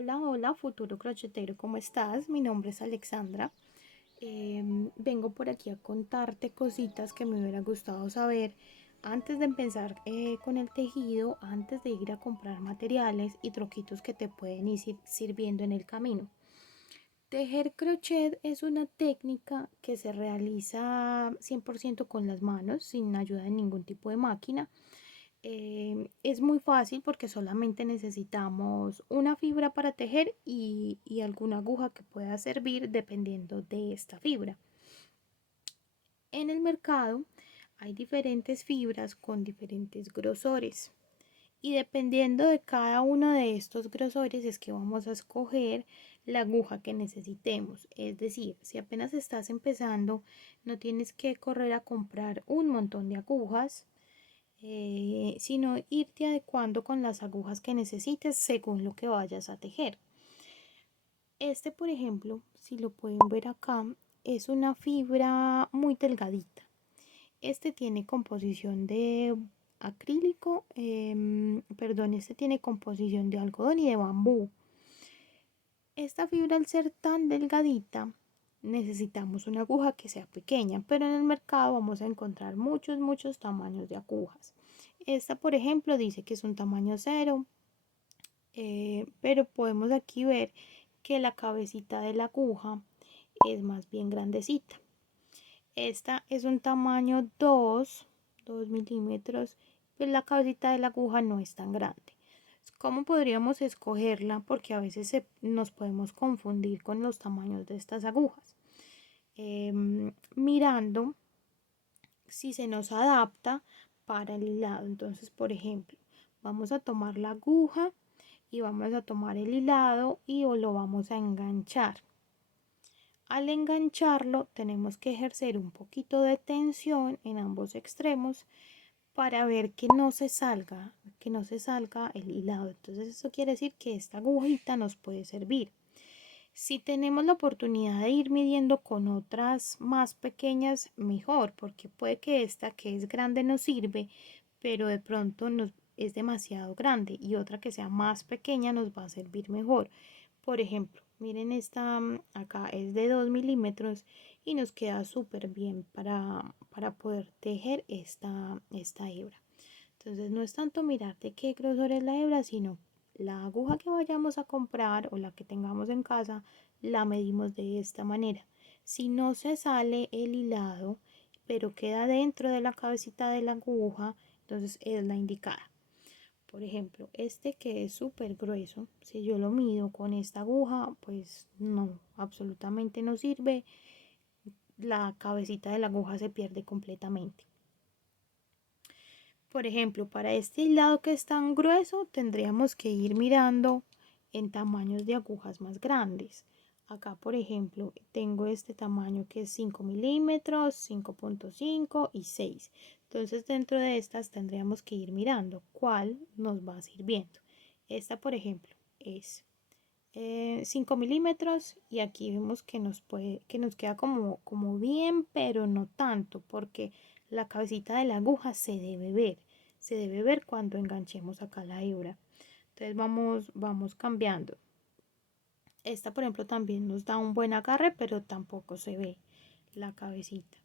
Hola, hola, futuro crochetero, ¿cómo estás? Mi nombre es Alexandra. Vengo por aquí a contarte cositas que me hubiera gustado saber antes de empezar con el tejido, antes de ir a comprar materiales y truquitos que te pueden ir sirviendo en el camino. Tejer crochet es una técnica que se realiza 100% con las manos, sin ayuda de ningún tipo de máquina. Es muy fácil porque solamente necesitamos una fibra para tejer y alguna aguja que pueda servir dependiendo de esta fibra. En el mercado hay diferentes fibras con diferentes grosores y dependiendo de cada uno de estos grosores es que vamos a escoger la aguja que necesitemos. Es decir, si apenas estás empezando, no tienes que correr a comprar un montón de agujas, sino irte adecuando con las agujas que necesites según lo que vayas a tejer. Este, por ejemplo, si lo pueden ver acá, es una fibra muy delgadita. Este tiene composición de acrílico, este tiene composición de algodón y de bambú. Esta fibra, al ser tan delgadita, necesitamos una aguja que sea pequeña, pero en el mercado vamos a encontrar muchos tamaños de agujas. Esta, por ejemplo, dice que es un tamaño 0, pero podemos aquí ver que la cabecita de la aguja es más bien grandecita. Esta es un tamaño 2 milímetros, pero la cabecita de la aguja no es tan grande. ¿Cómo podríamos escogerla? Porque a veces nos podemos confundir con los tamaños de estas agujas. Mirando si se nos adapta para el hilado. Entonces, por ejemplo, vamos a tomar la aguja y vamos a tomar el hilado y lo vamos a enganchar. Al engancharlo tenemos que ejercer un poquito de tensión en ambos extremos para ver que no se salga el hilado. Entonces eso quiere decir que esta agujita nos puede servir. Si tenemos la oportunidad de ir midiendo con otras más pequeñas, mejor, porque puede que esta que es grande nos sirve, pero de pronto nos es demasiado grande y otra que sea más pequeña nos va a servir mejor. Por ejemplo, miren esta acá es de 2 milímetros y nos queda súper bien para poder tejer esta hebra. Entonces no es tanto mirar de qué grosor es la hebra, sino la aguja que vayamos a comprar o la que tengamos en casa, la medimos de esta manera. Si no se sale el hilado, pero queda dentro de la cabecita de la aguja, entonces es la indicada. Por ejemplo, este que es súper grueso, si yo lo mido con esta aguja, pues no, absolutamente no sirve. La cabecita de la aguja se pierde completamente. Por ejemplo, para este hilado que es tan grueso, tendríamos que ir mirando en tamaños de agujas más grandes. Acá, por ejemplo, tengo este tamaño que es 5 milímetros, 5.5 y 6. Entonces, dentro de estas tendríamos que ir mirando cuál nos va sirviendo. Esta, por ejemplo, es 5 milímetros y aquí vemos que nos queda como bien, pero no tanto, porque la cabecita de la aguja se debe ver cuando enganchemos acá la hebra. Entonces vamos cambiando. Esta, por ejemplo, también nos da un buen agarre, pero tampoco se ve la cabecita.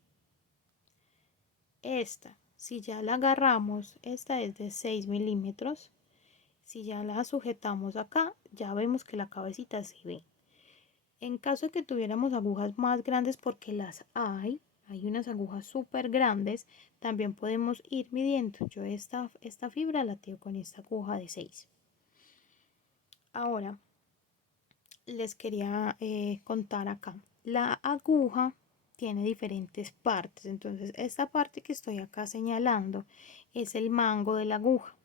Esta, si ya la agarramos, esta es de 6 milímetros. Si ya la sujetamos acá, ya vemos que la cabecita se ve. En caso de que tuviéramos agujas más grandes, porque las hay unas agujas súper grandes, también podemos ir midiendo. Yo esta fibra la tengo con esta aguja de 6. Ahora les quería contar acá. La aguja tiene diferentes partes. Entonces esta parte que estoy acá señalando es el mango de la aguja.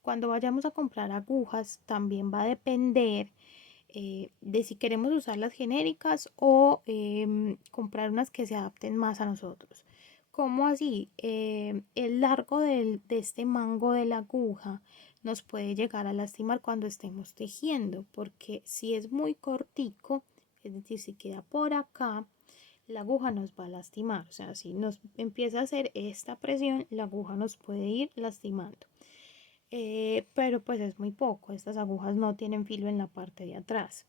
Cuando vayamos a comprar agujas también va a depender de si queremos usar las genéricas o comprar unas que se adapten más a nosotros. ¿Cómo así? El largo de este mango de la aguja nos puede llegar a lastimar cuando estemos tejiendo, porque si es muy cortico, es decir, si queda por acá, la aguja nos va a lastimar. O sea, si nos empieza a hacer esta presión, la aguja nos puede ir lastimando. pero pues es muy poco. Estas agujas no tienen filo en la parte de atrás.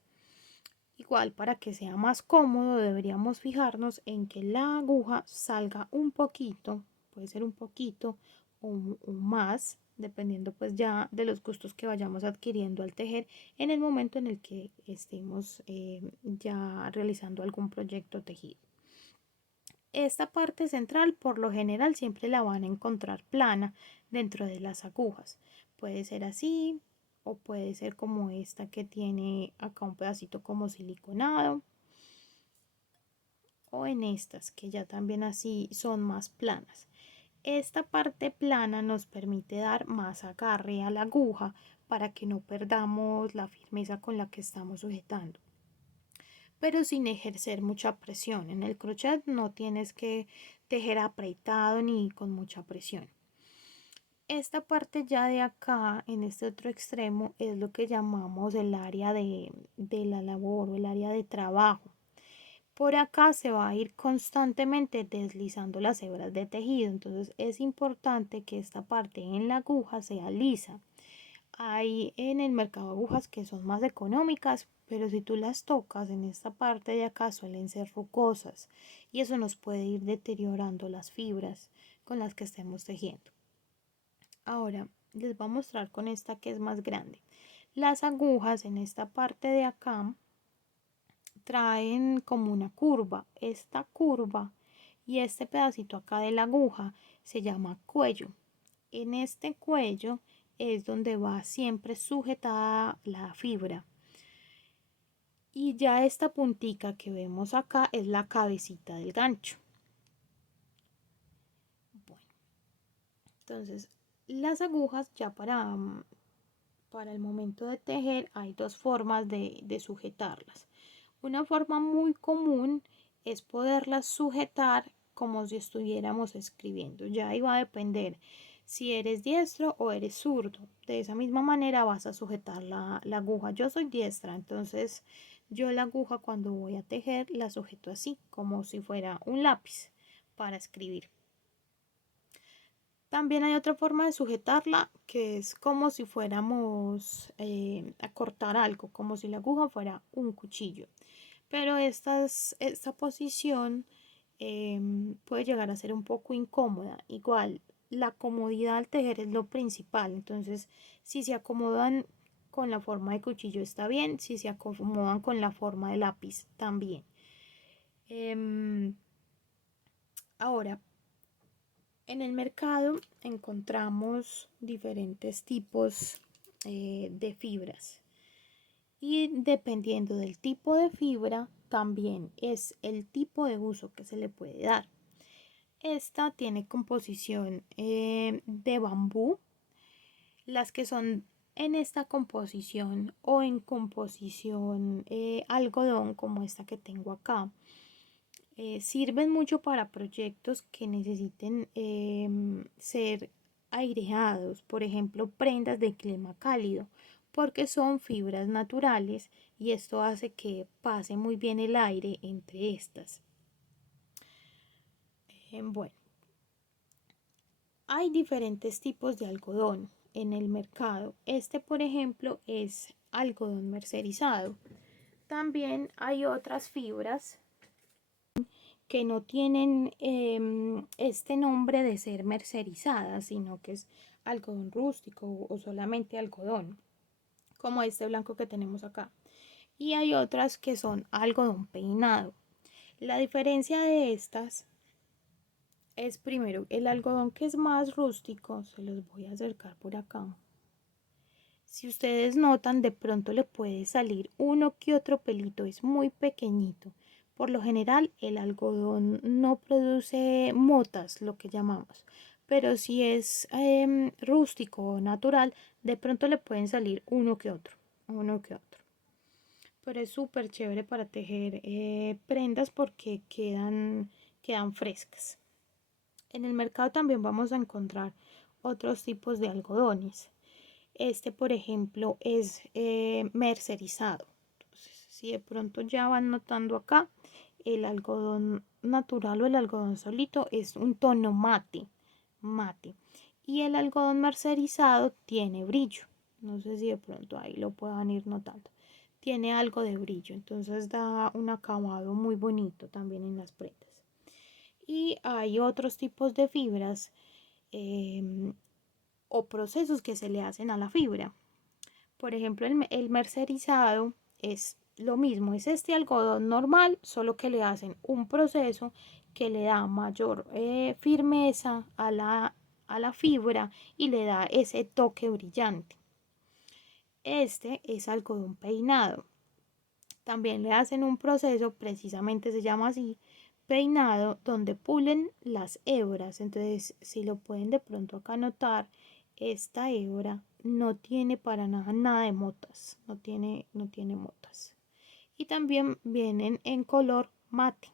Igual, para que sea más cómodo, deberíamos fijarnos en que la aguja salga un poquito, puede ser un poquito o más, dependiendo pues ya de los gustos que vayamos adquiriendo al tejer en el momento en el que estemos ya realizando algún proyecto tejido. Esta parte central por lo general siempre la van a encontrar plana dentro de las agujas. Puede ser así o puede ser como esta que tiene acá un pedacito como siliconado, o en estas que ya también así son más planas. Esta parte plana nos permite dar más agarre a la aguja para que no perdamos la firmeza con la que estamos sujetando, pero sin ejercer mucha presión. En el crochet no tienes que tejer apretado ni con mucha presión. Esta parte ya de acá, en este otro extremo, es lo que llamamos el área de la labor o el área de trabajo. Por acá se va a ir constantemente deslizando las hebras de tejido, entonces es importante que esta parte en la aguja sea lisa. Hay en el mercado agujas que son más económicas, pero si tú las tocas en esta parte de acá suelen ser rugosas y eso nos puede ir deteriorando las fibras con las que estemos tejiendo. Ahora les voy a mostrar con esta que es más grande. Las agujas en esta parte de acá traen como una curva. Esta curva y este pedacito acá de la aguja se llama cuello. En este cuello es donde va siempre sujetada la fibra. Y ya esta puntica que vemos acá es la cabecita del gancho. Bueno, entonces las agujas ya para el momento de tejer hay dos formas de sujetarlas. Una forma muy común es poderlas sujetar como si estuviéramos escribiendo. Ya ahí va a depender si eres diestro o eres zurdo. De esa misma manera vas a sujetar la aguja. Yo soy diestra, entonces yo la aguja cuando voy a tejer la sujeto así, como si fuera un lápiz para escribir. También hay otra forma de sujetarla que es como si fuéramos a cortar algo, como si la aguja fuera un cuchillo. Pero esta posición puede llegar a ser un poco incómoda. Igual, la comodidad al tejer es lo principal. Entonces, si se acomodan con la forma de cuchillo está bien, si se acomodan con la forma de lápiz también. Ahora, en el mercado encontramos diferentes tipos de fibras y dependiendo del tipo de fibra también es el tipo de uso que se le puede dar. Esta tiene composición de bambú. Las que son en esta composición o en composición algodón como esta que tengo acá sirven mucho para proyectos que necesiten ser aireados, por ejemplo, prendas de clima cálido, porque son fibras naturales y esto hace que pase muy bien el aire entre estas. Bueno, hay diferentes tipos de algodón en el mercado. Este, por ejemplo, es algodón mercerizado. También hay otras fibras que no tienen este nombre de ser mercerizada, sino que es algodón rústico o solamente algodón, como este blanco que tenemos acá. Y hay otras que son algodón peinado. La diferencia de estas es primero el algodón que es más rústico, se los voy a acercar por acá. Si ustedes notan, de pronto le puede salir uno que otro pelito, es muy pequeñito. Por lo general, el algodón no produce motas, lo que llamamos. Pero si es rústico o natural, de pronto le pueden salir uno que otro, uno que otro. Pero es súper chévere para tejer prendas porque quedan frescas. En el mercado también vamos a encontrar otros tipos de algodones. Este, por ejemplo, es mercerizado. Entonces, si de pronto ya van notando acá, el algodón natural o el algodón solito es un tono mate, mate. y el algodón mercerizado tiene brillo. No sé si de pronto ahí lo puedan ir notando. Tiene algo de brillo, entonces da un acabado muy bonito también en las prendas. Y hay otros tipos de fibras o procesos que se le hacen a la fibra. Por ejemplo, el mercerizado es lo mismo, es este algodón normal, solo que le hacen un proceso que le da mayor firmeza a la fibra y le da ese toque brillante. Este es algodón peinado. También le hacen un proceso, precisamente se llama así, peinado, donde pulen las hebras. Entonces, si lo pueden de pronto acá notar, esta hebra no tiene para nada de motas, no tiene motas. Y también vienen en color mate.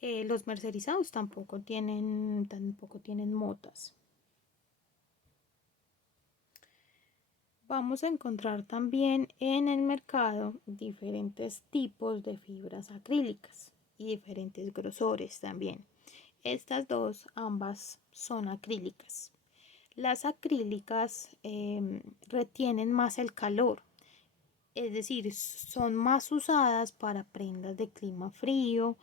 Los mercerizados tampoco tienen motas. Vamos a encontrar también en el mercado diferentes tipos de fibras acrílicas y diferentes grosores también. Estas dos, ambas son acrílicas. Las acrílicas retienen más el calor, es decir, son más usadas para prendas de clima frío,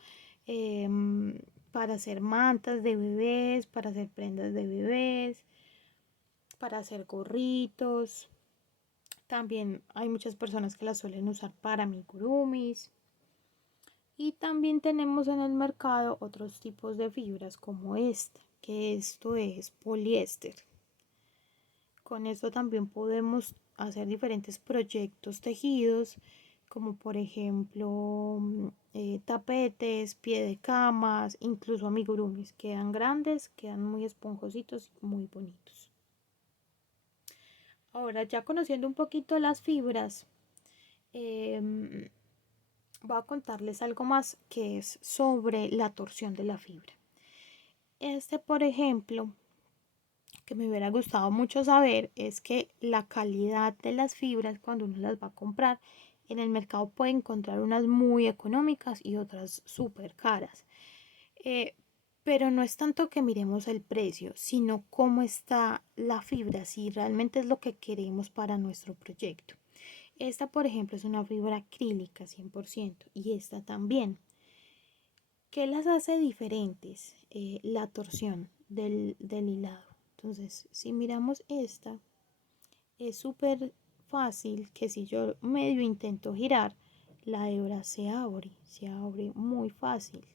para hacer mantas de bebés, para hacer prendas de bebés, para hacer gorritos. También hay muchas personas que las suelen usar para amigurumis. Y también tenemos en el mercado otros tipos de fibras como esta, que esto es poliéster. Con esto también podemos hacer diferentes proyectos tejidos, como por ejemplo tapetes, pie de camas, incluso amigurumis. Quedan grandes, quedan muy esponjositos y muy bonitos. Ahora ya conociendo un poquito las fibras, voy a contarles algo más que es sobre la torsión de la fibra. Por ejemplo, que me hubiera gustado mucho saber es que la calidad de las fibras cuando uno las va a comprar en el mercado puede encontrar unas muy económicas y otras súper caras. Eh, pero no es tanto que miremos el precio, sino cómo está la fibra, si realmente es lo que queremos para nuestro proyecto. Esta, por ejemplo, es una fibra acrílica 100% y esta también. ¿Qué las hace diferentes? La torsión del hilado. Entonces, si miramos esta, es súper fácil que si yo medio intento girar, la hebra se abre muy fácil.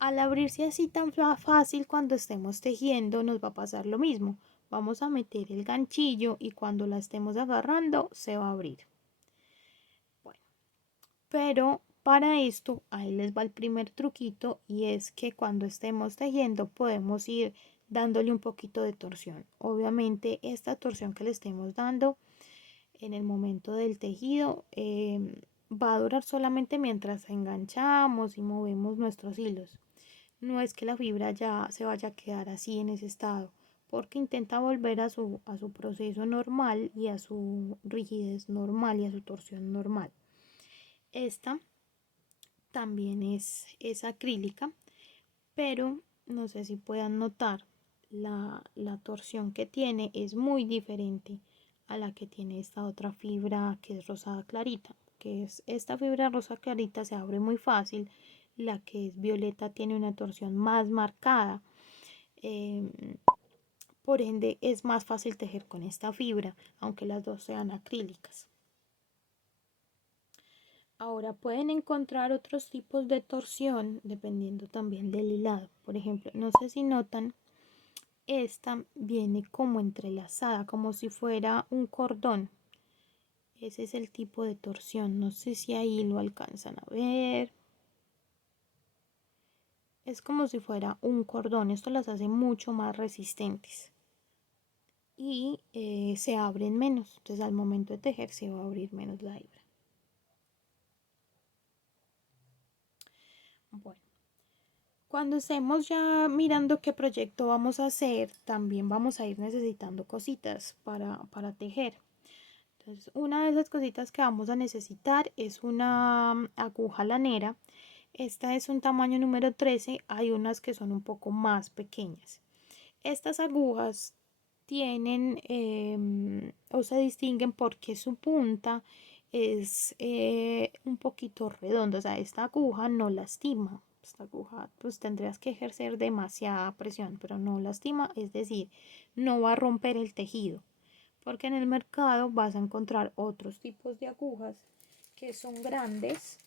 Al abrirse así tan fácil cuando estemos tejiendo nos va a pasar lo mismo. Vamos a meter el ganchillo y cuando la estemos agarrando se va a abrir. Bueno, pero para esto ahí les va el primer truquito y es que cuando estemos tejiendo podemos ir dándole un poquito de torsión. Obviamente esta torsión que le estemos dando en el momento del tejido va a durar solamente mientras enganchamos y movemos nuestros hilos. No es que la fibra ya se vaya a quedar así en ese estado, porque intenta volver a su proceso normal y a su rigidez normal y a su torsión normal. Esta también es acrílica, pero no sé si puedan notar la torsión que tiene es muy diferente a la que tiene esta otra fibra que es rosada clarita, que es esta fibra rosa clarita se abre muy fácil, la que es violeta tiene una torsión más marcada, por ende es más fácil tejer con esta fibra, aunque las dos sean acrílicas. Ahora pueden encontrar otros tipos de torsión dependiendo también del hilado. Por ejemplo, no sé si notan, esta viene como entrelazada, como si fuera un cordón. Ese es el tipo de torsión. No sé si ahí lo alcanzan a ver. Es como si fuera un cordón. Esto las hace mucho más resistentes. Y se abren menos. Entonces al momento de tejer se va a abrir menos la hebra. Bueno. Cuando estemos ya mirando qué proyecto vamos a hacer, también vamos a ir necesitando cositas para tejer. Entonces, una de esas cositas que vamos a necesitar es una aguja lanera Esta es un tamaño número 13, hay unas que son un poco más pequeñas. Estas agujas tienen o se distinguen porque su punta es un poquito redonda, o sea, esta aguja no lastima. Esta aguja pues tendrías que ejercer demasiada presión, pero no lastima, es decir, no va a romper el tejido, porque en el mercado vas a encontrar otros tipos de agujas que son grandes,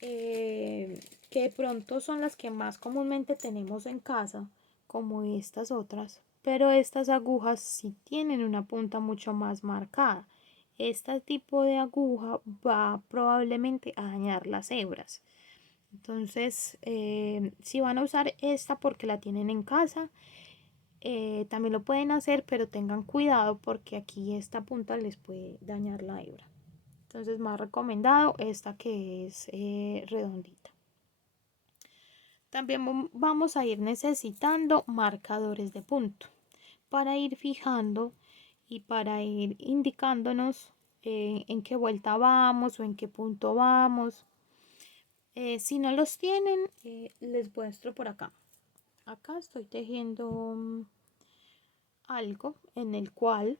que de pronto son las que más comúnmente tenemos en casa, como estas otras, pero estas agujas sí tienen una punta mucho más marcada. Este tipo de aguja va probablemente a dañar las hebras. Entonces, si van a usar esta porque la tienen en casa, también lo pueden hacer, pero tengan cuidado porque aquí esta punta les puede dañar la hebra. Entonces, más recomendado esta que es redondita. También vamos a ir necesitando marcadores de punto para ir fijando y para ir indicándonos en qué vuelta vamos o en qué punto vamos. Si no los tienen, les muestro por acá. Acá estoy tejiendo algo en el cual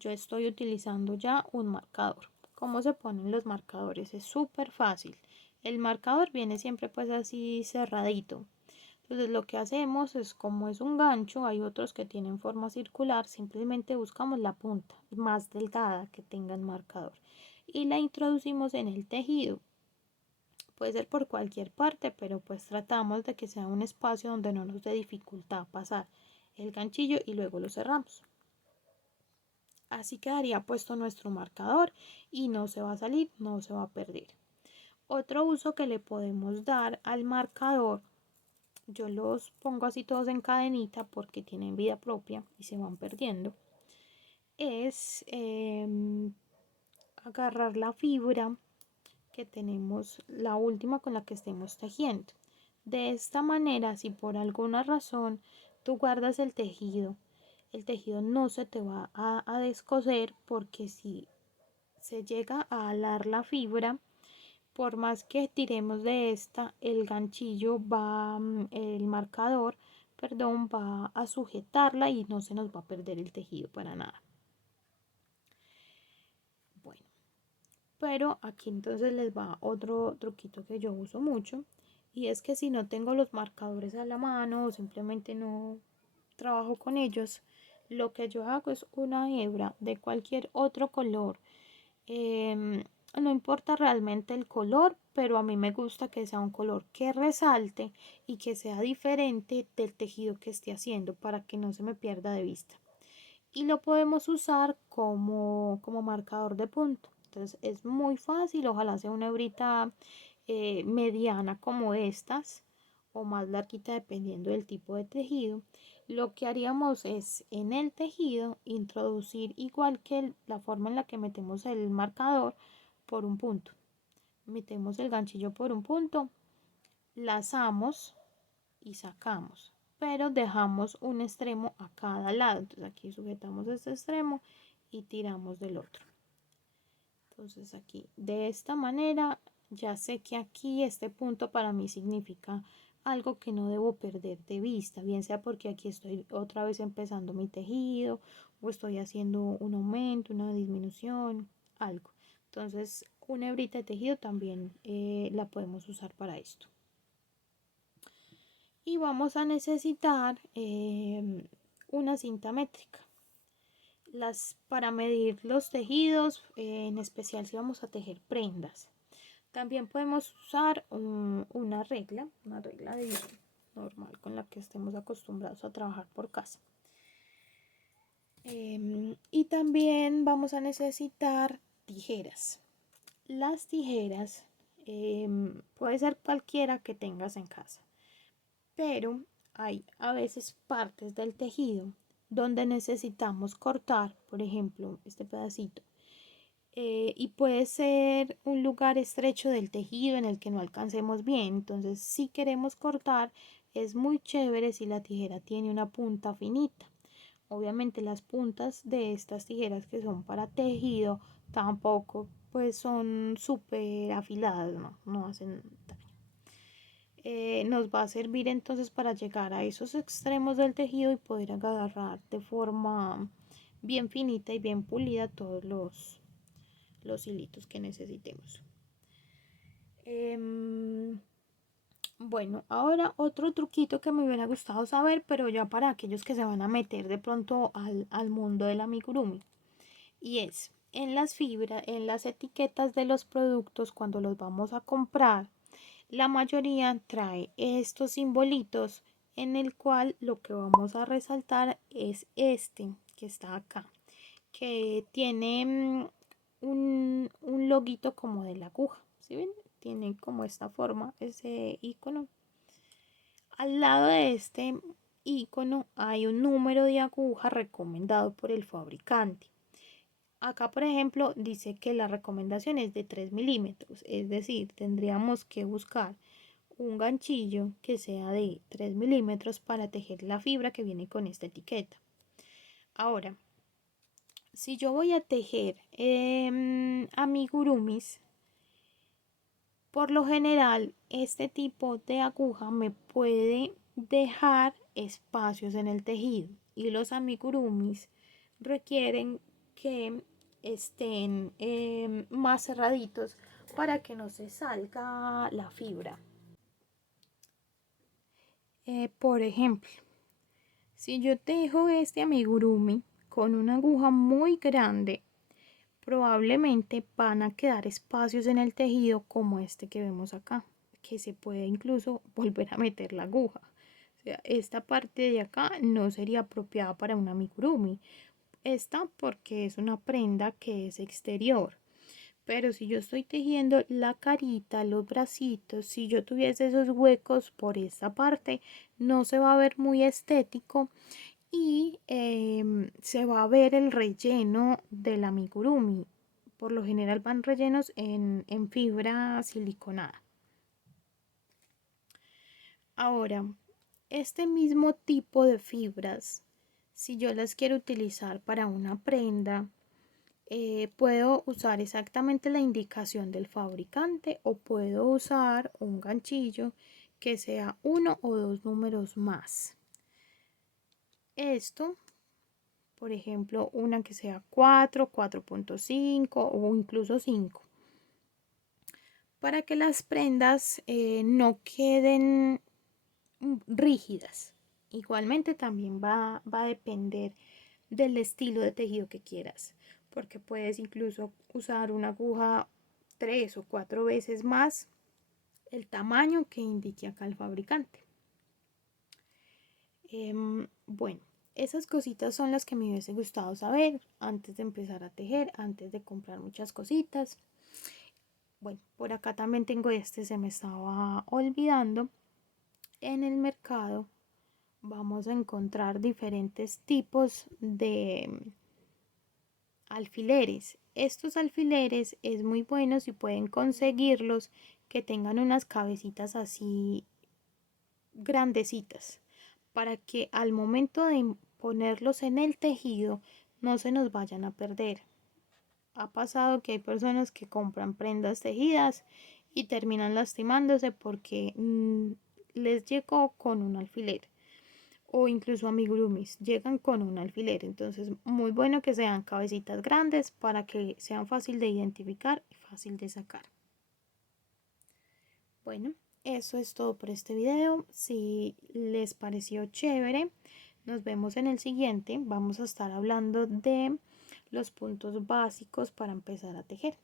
yo estoy utilizando ya un marcador. ¿Cómo se ponen los marcadores? Es súper fácil. El marcador viene siempre pues así cerradito. Entonces lo que hacemos es, como es un gancho, hay otros que tienen forma circular, simplemente buscamos la punta más delgada que tenga el marcador y la introducimos en el tejido. Puede ser por cualquier parte, pero pues tratamos de que sea un espacio donde no nos dé dificultad pasar el ganchillo y luego lo cerramos. Así quedaría puesto nuestro marcador y no se va a salir, no se va a perder. Otro uso que le podemos dar al marcador, yo los pongo así todos en cadenita porque tienen vida propia y se van perdiendo, es agarrar la fibra que tenemos, la última con la que estemos tejiendo. De esta manera, si por alguna razón tú guardas el tejido no se te va a descoser, porque si se llega a alar la fibra, por más que tiremos de esta, el ganchillo va, el marcador, perdón, va a sujetarla y no se nos va a perder el tejido para nada. Bueno, pero aquí entonces les va otro truquito que yo uso mucho, y es que si no tengo los marcadores a la mano o simplemente no trabajo con ellos, lo que yo hago es una hebra de cualquier otro color. Em, no importa realmente el color, pero a mí me gusta que sea un color que resalte y que sea diferente del tejido que esté haciendo para que no se me pierda de vista. Y lo podemos usar como marcador de punto. Entonces es muy fácil, ojalá sea una hebrita mediana como estas o más larguita dependiendo del tipo de tejido. Lo que haríamos es en el tejido introducir, igual que la forma en la que metemos el marcador, por un punto. Metemos el ganchillo por un punto, lazamos y sacamos, pero dejamos un extremo a cada lado. Entonces aquí sujetamos este extremo y tiramos del otro. Entonces aquí de esta manera ya sé que aquí este punto para mí significa algo que no debo perder de vista, bien sea porque aquí estoy otra vez empezando mi tejido o estoy haciendo un aumento, una disminución, algo. Entonces una hebrita de tejido también la podemos usar para esto. Y vamos a necesitar una cinta métrica. Para medir los tejidos, en especial si vamos a tejer prendas. También podemos usar una regla de normal con la que estemos acostumbrados a trabajar por casa. Y también vamos a necesitar tijeras. Las tijeras puede ser cualquiera que tengas en casa, pero hay a veces partes del tejido donde necesitamos cortar, por ejemplo, este pedacito. Y puede ser un lugar estrecho del tejido en el que no alcancemos bien. Entonces, si queremos cortar, es muy chévere si la tijera tiene una punta finita. Obviamente las puntas de estas tijeras que son para tejido tampoco pues son súper afiladas, no hacen daño. nos va a servir entonces para llegar a esos extremos del tejido y poder agarrar de forma bien finita y bien pulida todos los hilitos que necesitemos. Bueno, ahora otro truquito que me hubiera gustado saber, pero ya para aquellos que se van a meter de pronto al mundo del amigurumi. Y es en las fibras, en las etiquetas de los productos cuando los vamos a comprar, la mayoría trae estos simbolitos en el cual lo que vamos a resaltar es este que está acá, que tiene un loguito como de la aguja, ¿sí ven? Tiene como esta forma, ese icono. Al lado de este icono hay un número de aguja recomendado por el fabricante. Acá, por ejemplo, dice que la recomendación es de 3 milímetros, es decir, tendríamos que buscar un ganchillo que sea de 3 milímetros para tejer la fibra que viene con esta etiqueta. Ahora, si yo voy a tejer amigurumis, por lo general este tipo de aguja me puede dejar espacios en el tejido y los amigurumis requieren que estén más cerraditos para que no se salga la fibra. Por ejemplo, si yo tejo este amigurumi con una aguja muy grande, probablemente van a quedar espacios en el tejido como este que vemos acá, que se puede incluso volver a meter la aguja. O sea, esta parte de acá no sería apropiada para un amigurumi. Esta porque es una prenda que es exterior. Pero si yo estoy tejiendo la carita, los bracitos, si yo tuviese esos huecos por esta parte, no se va a ver muy estético y se va a ver el relleno del amigurumi. Por lo general van rellenos en fibra siliconada. Ahora, este mismo tipo de fibras, si yo las quiero utilizar para una prenda, puedo usar exactamente la indicación del fabricante o puedo usar un ganchillo que sea uno o dos números más. Esto, por ejemplo, una que sea 4, 4.5 o incluso 5, para que las prendas no queden rígidas. Igualmente también va a depender del estilo de tejido que quieras, porque puedes incluso usar una aguja 3 o 4 veces más el tamaño que indique acá el fabricante. Bueno, esas cositas son las que me hubiese gustado saber antes de empezar a tejer, antes de comprar muchas cositas. Bueno, por acá también tengo este, se me estaba olvidando. En el mercado vamos a encontrar diferentes tipos de alfileres. Estos alfileres es muy bueno si pueden conseguirlos que tengan unas cabecitas así grandecitas para que al momento de ponerlos en el tejido no se nos vayan a perder. Ha pasado que hay personas que compran prendas tejidas y terminan lastimándose porque les llegó con un alfiler o incluso amigurumis llegan con un alfiler. Entonces, muy bueno que sean cabecitas grandes para que sean fácil de identificar y fácil de sacar. Bueno, eso es todo por este video. Si les pareció chévere, nos vemos en el siguiente. Vamos a estar hablando de los puntos básicos para empezar a tejer.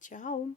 Chao.